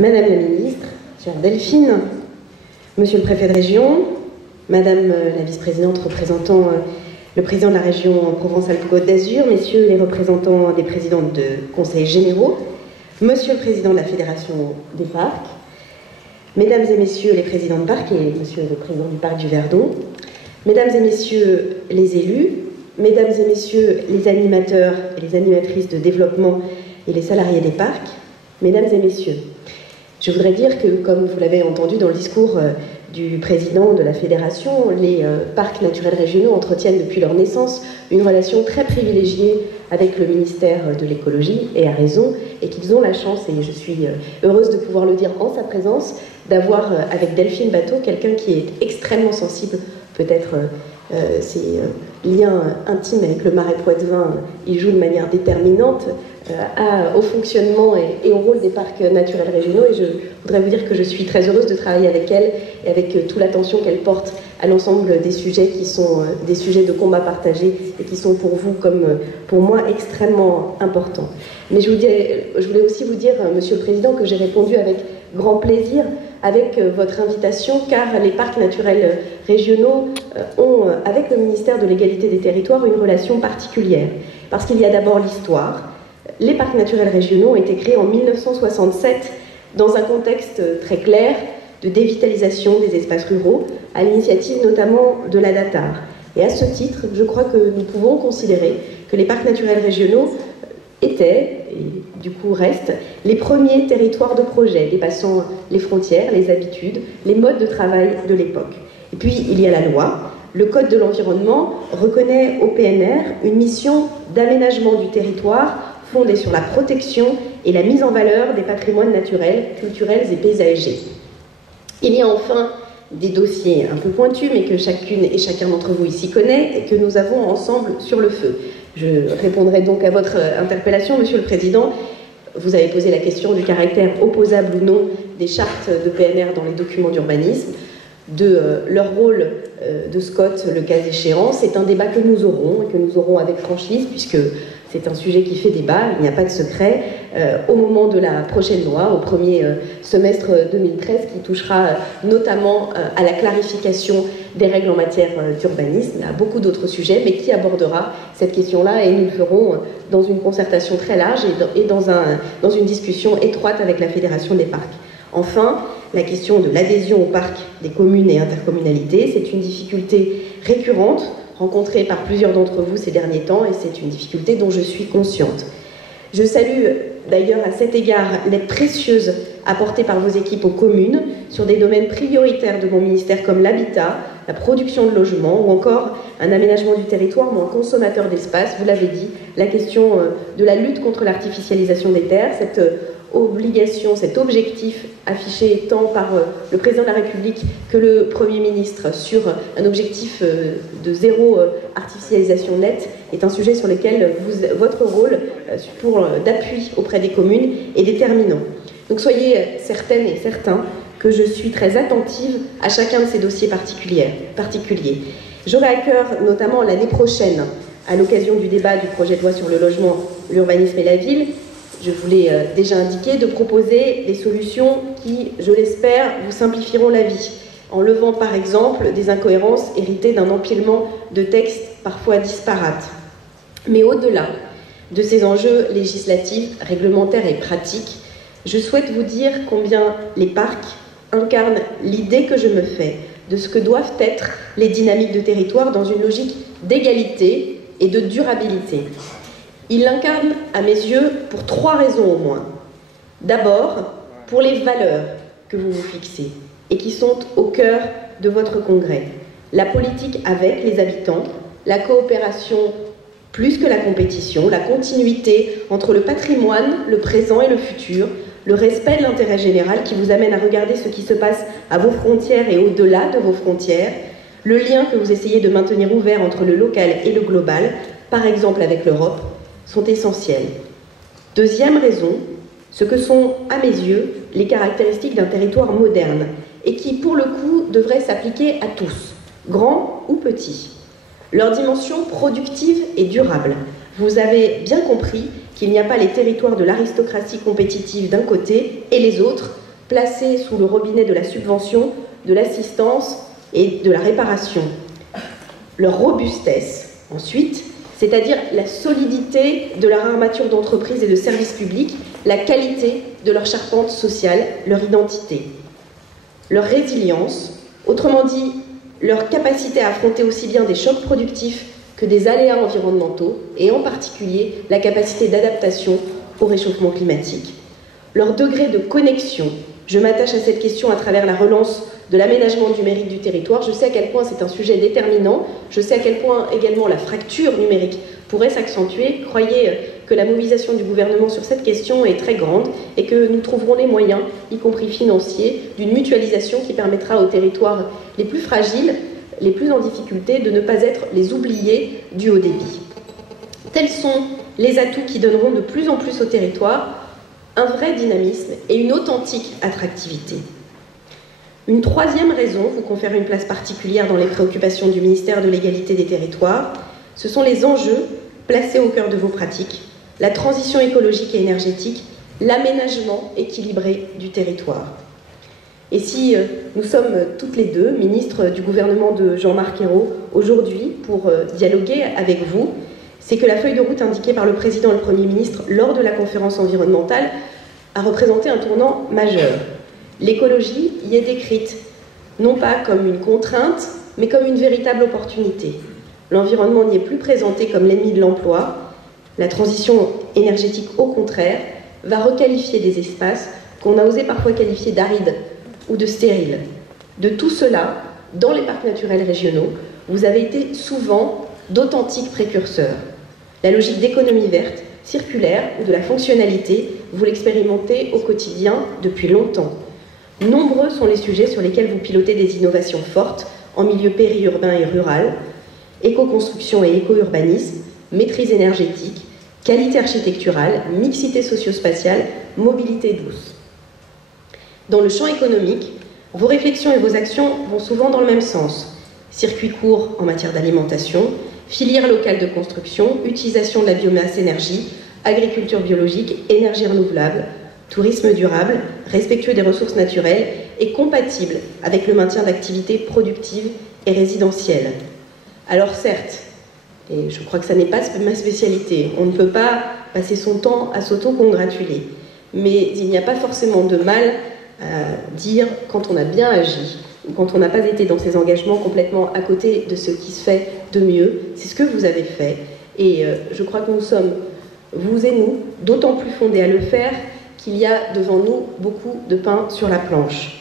Madame la ministre, chère Delphine, Monsieur le préfet de région, Madame la vice-présidente représentant le président de la région Provence-Alpes-Côte d'Azur, messieurs les représentants des présidents de conseils généraux, Monsieur le président de la Fédération des parcs, Mesdames et messieurs les présidents de parcs et Monsieur le président du parc du Verdon, Mesdames et messieurs les élus, Mesdames et messieurs les animateurs et les animatrices de développement et les salariés des parcs, Mesdames et messieurs, je voudrais dire que, comme vous l'avez entendu dans le discours du président de la Fédération, les parcs naturels régionaux entretiennent depuis leur naissance une relation très privilégiée avec le ministère de l'écologie, et à raison, et qu'ils ont la chance, et je suis heureuse de pouvoir le dire en sa présence, d'avoir avec Delphine Batho quelqu'un qui est extrêmement sensible, peut-être ses liens intimes avec le Marais Poitevin, il joue de manière déterminante au fonctionnement et au rôle des parcs naturels régionaux, et je voudrais vous dire que je suis très heureuse de travailler avec elle et avec toute l'attention qu'elle porte à l'ensemble des sujets qui sont des sujets de combat partagés et qui sont pour vous comme pour moi extrêmement importants. Mais je voulais aussi vous dire, Monsieur le Président, que j'ai répondu avec grand plaisir avec votre invitation, car les parcs naturels régionaux ont, avec le ministère de l'Égalité des Territoires, une relation particulière. Parce qu'il y a d'abord l'histoire. Les parcs naturels régionaux ont été créés en 1967 dans un contexte très clair de dévitalisation des espaces ruraux, à l'initiative notamment de la DATAR. Et à ce titre, je crois que nous pouvons considérer que les parcs naturels régionaux étaient, et du coup restent, les premiers territoires de projet, dépassant les frontières, les habitudes, les modes de travail de l'époque. Et puis, il y a la loi. Le Code de l'environnement reconnaît au PNR une mission d'aménagement du territoire fondée sur la protection et la mise en valeur des patrimoines naturels, culturels et paysagers. Il y a enfin des dossiers un peu pointus, mais que chacune et chacun d'entre vous ici connaît et que nous avons ensemble sur le feu. Je répondrai donc à votre interpellation, Monsieur le Président. Vous avez posé la question du caractère opposable ou non des chartes de PNR dans les documents d'urbanisme, de leur rôle de SCOT, le cas échéant. C'est un débat que nous aurons, et que nous aurons avec franchise, puisque c'est un sujet qui fait débat, il n'y a pas de secret, au moment de la prochaine loi, au premier semestre 2013, qui touchera notamment à la clarification des règles en matière d'urbanisme, à beaucoup d'autres sujets, mais qui abordera cette question-là, et nous le ferons dans une concertation très large et dans une discussion étroite avec la Fédération des parcs. Enfin, la question de l'adhésion aux parcs des communes et intercommunalités, c'est une difficulté récurrente rencontrée par plusieurs d'entre vous ces derniers temps, et c'est une difficulté dont je suis consciente. Je salue d'ailleurs à cet égard l'aide précieuse apportée par vos équipes aux communes sur des domaines prioritaires de mon ministère comme l'habitat, la production de logements ou encore un aménagement du territoire ou un consommateur d'espace, vous l'avez dit, la question de la lutte contre l'artificialisation des terres, cette obligation, cet objectif affiché tant par le président de la République que le Premier ministre sur un objectif de zéro artificialisation nette est un sujet sur lequel votre rôle d'appui auprès des communes est déterminant. Donc soyez certaines et certains que je suis très attentive à chacun de ces dossiers particuliers. J'aurai à cœur, notamment l'année prochaine, à l'occasion du débat du projet de loi sur le logement, l'urbanisme et la ville, je vous l'ai déjà indiqué, de proposer des solutions qui, je l'espère, vous simplifieront la vie, en levant par exemple des incohérences héritées d'un empilement de textes parfois disparates. Mais au-delà de ces enjeux législatifs, réglementaires et pratiques, je souhaite vous dire combien les parcs incarnent l'idée que je me fais de ce que doivent être les dynamiques de territoire dans une logique d'égalité et de durabilité. Il l'incarne, à mes yeux, pour 3 raisons au moins. D'abord, pour les valeurs que vous vous fixez et qui sont au cœur de votre congrès. La politique avec les habitants, la coopération plus que la compétition, la continuité entre le patrimoine, le présent et le futur, le respect de l'intérêt général qui vous amène à regarder ce qui se passe à vos frontières et au-delà de vos frontières, le lien que vous essayez de maintenir ouvert entre le local et le global, par exemple avec l'Europe, sont essentiels. Deuxième raison, ce que sont, à mes yeux, les caractéristiques d'un territoire moderne et qui, pour le coup, devraient s'appliquer à tous, grands ou petits. Leur dimension productive et durable. Vous avez bien compris qu'il n'y a pas les territoires de l'aristocratie compétitive d'un côté et les autres placés sous le robinet de la subvention, de l'assistance et de la réparation. Leur robustesse, ensuite, c'est-à-dire la solidité de leur armature d'entreprise et de services publics, la qualité de leur charpente sociale, leur identité. Leur résilience, autrement dit, leur capacité à affronter aussi bien des chocs productifs que des aléas environnementaux, et en particulier la capacité d'adaptation au réchauffement climatique. Leur degré de connexion, je m'attache à cette question à travers la relance de l'aménagement numérique du territoire. Je sais à quel point c'est un sujet déterminant, je sais à quel point également la fracture numérique pourrait s'accentuer. Croyez que la mobilisation du gouvernement sur cette question est très grande et que nous trouverons les moyens, y compris financiers, d'une mutualisation qui permettra aux territoires les plus fragiles, les plus en difficulté, de ne pas être les oubliés du haut débit. Tels sont les atouts qui donneront de plus en plus aux territoires un vrai dynamisme et une authentique attractivité. Une troisième raison vous confère une place particulière dans les préoccupations du ministère de l'égalité des territoires. Ce sont les enjeux placés au cœur de vos pratiques, la transition écologique et énergétique, l'aménagement équilibré du territoire. Et si nous sommes toutes les deux ministres du gouvernement de Jean-Marc Ayrault aujourd'hui pour dialoguer avec vous, c'est que la feuille de route indiquée par le président et le Premier ministre lors de la conférence environnementale a représenté un tournant majeur. L'écologie y est décrite, non pas comme une contrainte, mais comme une véritable opportunité. L'environnement n'y est plus présenté comme l'ennemi de l'emploi. La transition énergétique, au contraire, va requalifier des espaces qu'on a osé parfois qualifier d'arides ou de stériles. De tout cela, dans les parcs naturels régionaux, vous avez été souvent d'authentiques précurseurs. La logique d'économie verte, circulaire ou de la fonctionnalité, vous l'expérimentez au quotidien depuis longtemps. Nombreux sont les sujets sur lesquels vous pilotez des innovations fortes en milieu périurbain et rural, éco-construction et éco-urbanisme, maîtrise énergétique, qualité architecturale, mixité socio-spatiale, mobilité douce. Dans le champ économique, vos réflexions et vos actions vont souvent dans le même sens. Circuits courts en matière d'alimentation, filière locale de construction, utilisation de la biomasse énergie, agriculture biologique, énergie renouvelable, tourisme durable, respectueux des ressources naturelles et compatible avec le maintien d'activités productives et résidentielles. Alors certes, et je crois que ça n'est pas ma spécialité, on ne peut pas passer son temps à s'auto-congratuler, mais il n'y a pas forcément de mal à dire quand on a bien agi, ou quand on n'a pas été dans ses engagements complètement à côté de ce qui se fait de mieux. C'est ce que vous avez fait, et je crois que nous sommes, vous et nous, d'autant plus fondés à le faire qu'il y a devant nous beaucoup de pain sur la planche.